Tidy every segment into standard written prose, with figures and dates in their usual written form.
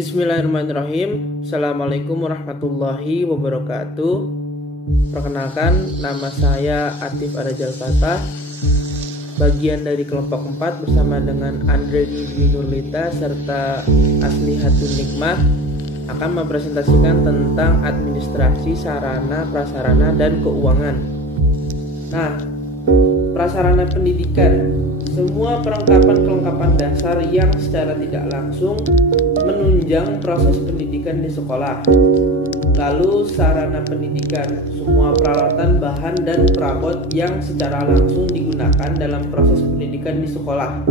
Bismillahirrahmanirrahim. Assalamualaikum warahmatullahi wabarakatuh. Perkenalkan, nama saya Atif Arajal Fatah, bagian dari kelompok 4 bersama dengan Andre Dwi Nurlita serta Asli Hatun Nikmah akan mempresentasikan tentang administrasi sarana, prasarana, dan keuangan. Nah, prasarana pendidikan, semua perlengkapan dasar yang secara tidak langsung menunjang proses pendidikan di sekolah. Lalu sarana pendidikan, semua peralatan, bahan, dan perabot yang secara langsung digunakan dalam proses pendidikan di sekolah.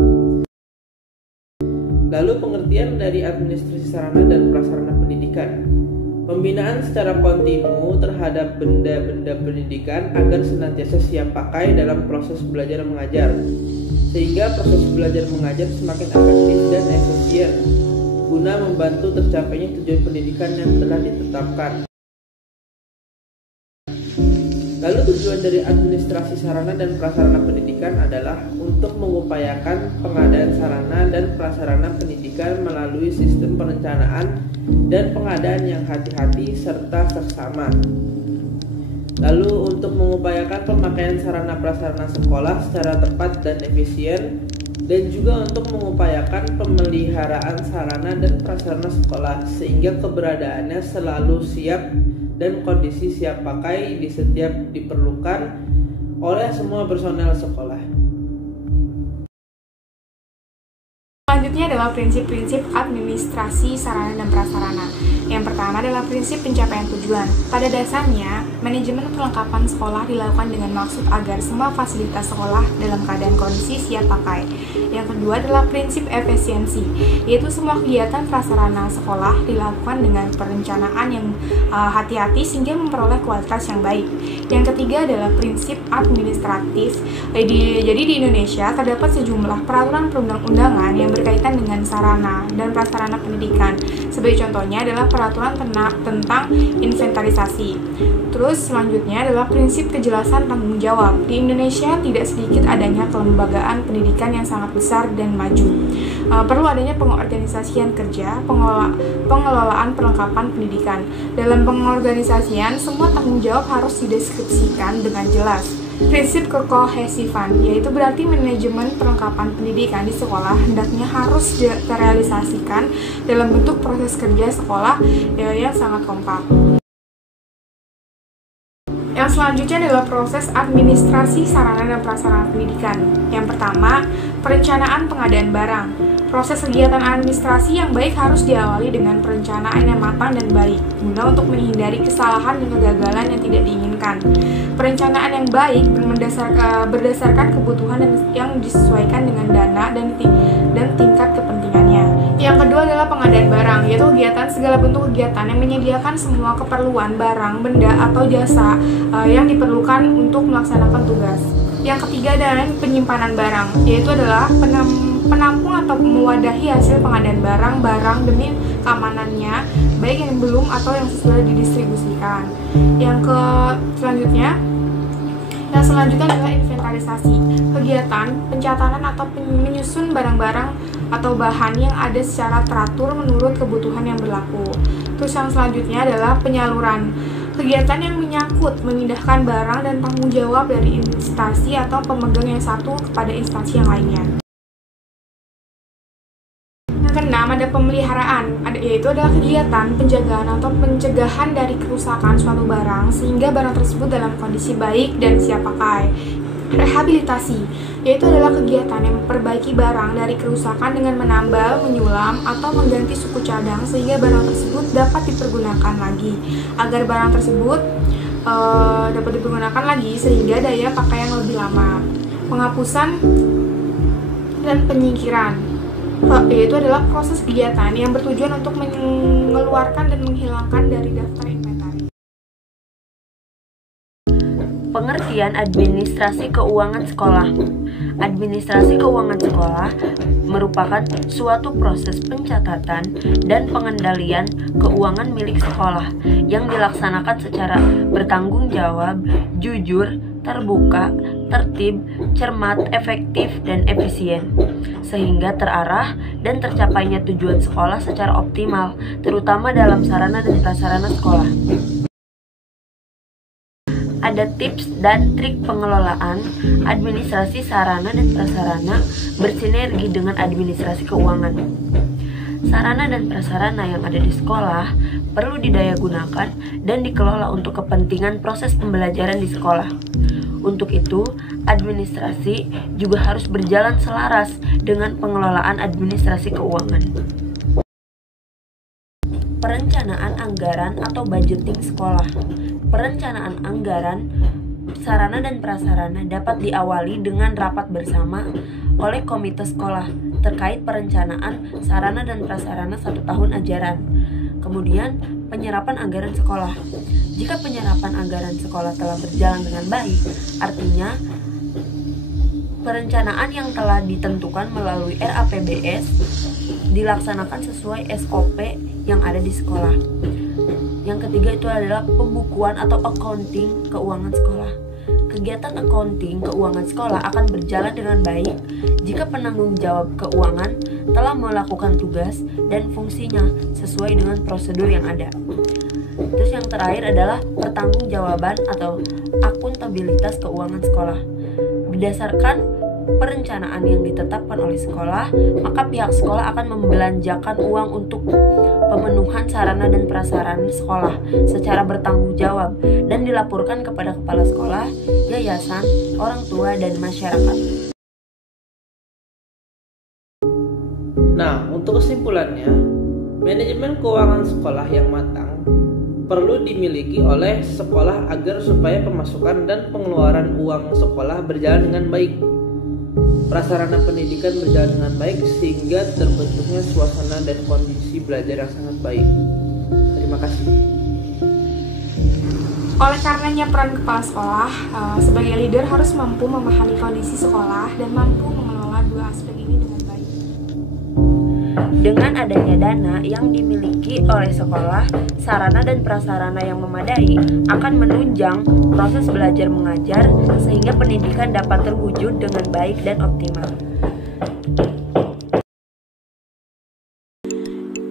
Lalu pengertian dari administrasi sarana dan prasarana pendidikan, pembinaan secara kontinu terhadap benda-benda pendidikan agar senantiasa siap pakai dalam proses belajar mengajar, sehingga proses belajar mengajar semakin efektif dan efisien guna membantu tercapainya tujuan pendidikan yang telah ditetapkan. Lalu tujuan dari administrasi sarana dan prasarana pendidikan adalah untuk mengupayakan pengadaan sarana dan prasarana pendidikan melalui sistem perencanaan dan pengadaan yang hati-hati serta seksama. Lalu untuk mengupayakan pemakaian sarana prasarana sekolah secara tepat dan efisien, dan juga untuk mengupayakan pemeliharaan sarana dan prasarana sekolah sehingga keberadaannya selalu siap dan kondisi siap pakai di setiap diperlukan oleh semua personel sekolah. Selanjutnya adalah prinsip-prinsip administrasi sarana dan prasarana. Yang pertama adalah prinsip pencapaian tujuan. Pada dasarnya, manajemen perlengkapan sekolah dilakukan dengan maksud agar semua fasilitas sekolah dalam keadaan kondisi siap pakai. Yang kedua adalah prinsip efisiensi, yaitu semua kegiatan prasarana sekolah dilakukan dengan perencanaan yang hati-hati sehingga memperoleh kualitas yang baik. Yang ketiga adalah prinsip administratif. Jadi di Indonesia terdapat sejumlah peraturan perundang-undangan yang berkaitan dengan sarana dan prasarana pendidikan. Sebagai contohnya adalah peraturan tentang inventarisasi. Terus selanjutnya adalah prinsip kejelasan tanggung jawab. Di Indonesia tidak sedikit adanya kelembagaan pendidikan yang sangat besar dan maju. Perlu adanya pengorganisasian kerja, pengelolaan perlengkapan pendidikan. Dalam pengorganisasian, semua tanggung jawab harus dideskripsikan dengan jelas. Prinsip kekohesifan, yaitu berarti manajemen perlengkapan pendidikan di sekolah hendaknya harus terrealisasikan dalam bentuk proses kerja sekolah yang sangat kompak. Yang selanjutnya adalah proses administrasi sarana dan prasarana pendidikan. Yang pertama, perencanaan pengadaan barang. Proses kegiatan administrasi yang baik harus diawali dengan perencanaan yang matang dan baik, guna untuk menghindari kesalahan dan kegagalan yang tidak diinginkan. Perencanaan yang baik berdasarkan kebutuhan yang disesuaikan dengan dana dan tingkat kepentingannya. Yang kedua adalah pengadaan barang, yaitu kegiatan segala bentuk kegiatan yang menyediakan semua keperluan barang, benda, atau jasa yang diperlukan untuk melaksanakan tugas. Yang ketiga adalah penyimpanan barang, yaitu adalah penampung atau mewadahi hasil pengadaan barang demi keamanannya, baik yang belum atau yang sudah didistribusikan. Yang selanjutnya adalah inventarisasi, kegiatan pencatatan atau menyusun barang-barang atau bahan yang ada secara teratur menurut kebutuhan yang berlaku. Terus yang selanjutnya adalah penyaluran, kegiatan yang menyangkut memindahkan barang dan tanggung jawab dari instansi atau pemegang yang satu kepada instansi yang lainnya. Yang keenam ada pemeliharaan, yaitu adalah kegiatan penjagaan atau pencegahan dari kerusakan suatu barang sehingga barang tersebut dalam kondisi baik dan siap pakai. Rehabilitasi, yaitu adalah kegiatan yang memperbaiki barang dari kerusakan dengan menambal, menyulam, atau mengganti suku cadang sehingga barang tersebut dapat dipergunakan lagi, agar barang tersebut dapat dipergunakan lagi sehingga daya pakai yang lebih lama. Penghapusan dan penyingkiran, yaitu adalah proses kegiatan yang bertujuan untuk mengeluarkan dan menghilangkan dari daftar inventaris. Pengertian administrasi keuangan sekolah. Administrasi keuangan sekolah merupakan suatu proses pencatatan dan pengendalian keuangan milik sekolah yang dilaksanakan secara bertanggung jawab, jujur, terbuka, tertib, cermat, efektif, dan efisien, sehingga terarah dan tercapainya tujuan sekolah secara optimal, terutama dalam sarana dan prasarana sekolah. Ada tips dan trik pengelolaan administrasi sarana dan prasarana bersinergi dengan administrasi keuangan. Sarana dan prasarana yang ada di sekolah perlu didayagunakan dan dikelola untuk kepentingan proses pembelajaran di sekolah. Untuk itu, administrasi juga harus berjalan selaras dengan pengelolaan administrasi keuangan. Perencanaan anggaran atau budgeting sekolah. Perencanaan anggaran sarana dan prasarana dapat diawali dengan rapat bersama oleh komite sekolah terkait perencanaan sarana dan prasarana 1 tahun ajaran. Kemudian, penyerapan anggaran sekolah. Jika penyerapan anggaran sekolah telah berjalan dengan baik, artinya perencanaan yang telah ditentukan melalui RAPBS dilaksanakan sesuai SOP yang ada di sekolah. Yang ketiga itu adalah pembukuan atau accounting keuangan sekolah. Kegiatan accounting keuangan sekolah akan berjalan dengan baik jika penanggung jawab keuangan telah melakukan tugas dan fungsinya sesuai dengan prosedur yang ada. Terus yang terakhir adalah pertanggungjawaban atau akuntabilitas keuangan sekolah. Berdasarkan perencanaan yang ditetapkan oleh sekolah, maka pihak sekolah akan membelanjakan uang untuk pemenuhan sarana dan prasarana sekolah secara bertanggung jawab dan dilaporkan kepada kepala sekolah, yayasan, orang tua, dan masyarakat. Nah, untuk kesimpulannya, manajemen keuangan sekolah yang matang perlu dimiliki oleh sekolah agar supaya pemasukan dan pengeluaran uang sekolah berjalan dengan baik. Prasarana pendidikan berjalan dengan baik sehingga terbentuknya suasana dan kondisi belajar yang sangat baik. Terima kasih. Oleh karenanya peran kepala sekolah sebagai leader harus mampu memahami kondisi sekolah dan mampu mengelola dua aspek ini dengan baik. Dengan adanya dana yang dimiliki oleh sekolah, sarana dan prasarana yang memadai akan menunjang proses belajar mengajar sehingga pendidikan dapat terwujud dengan baik dan optimal.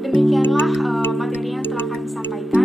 Demikianlah materi yang telah kami sampaikan.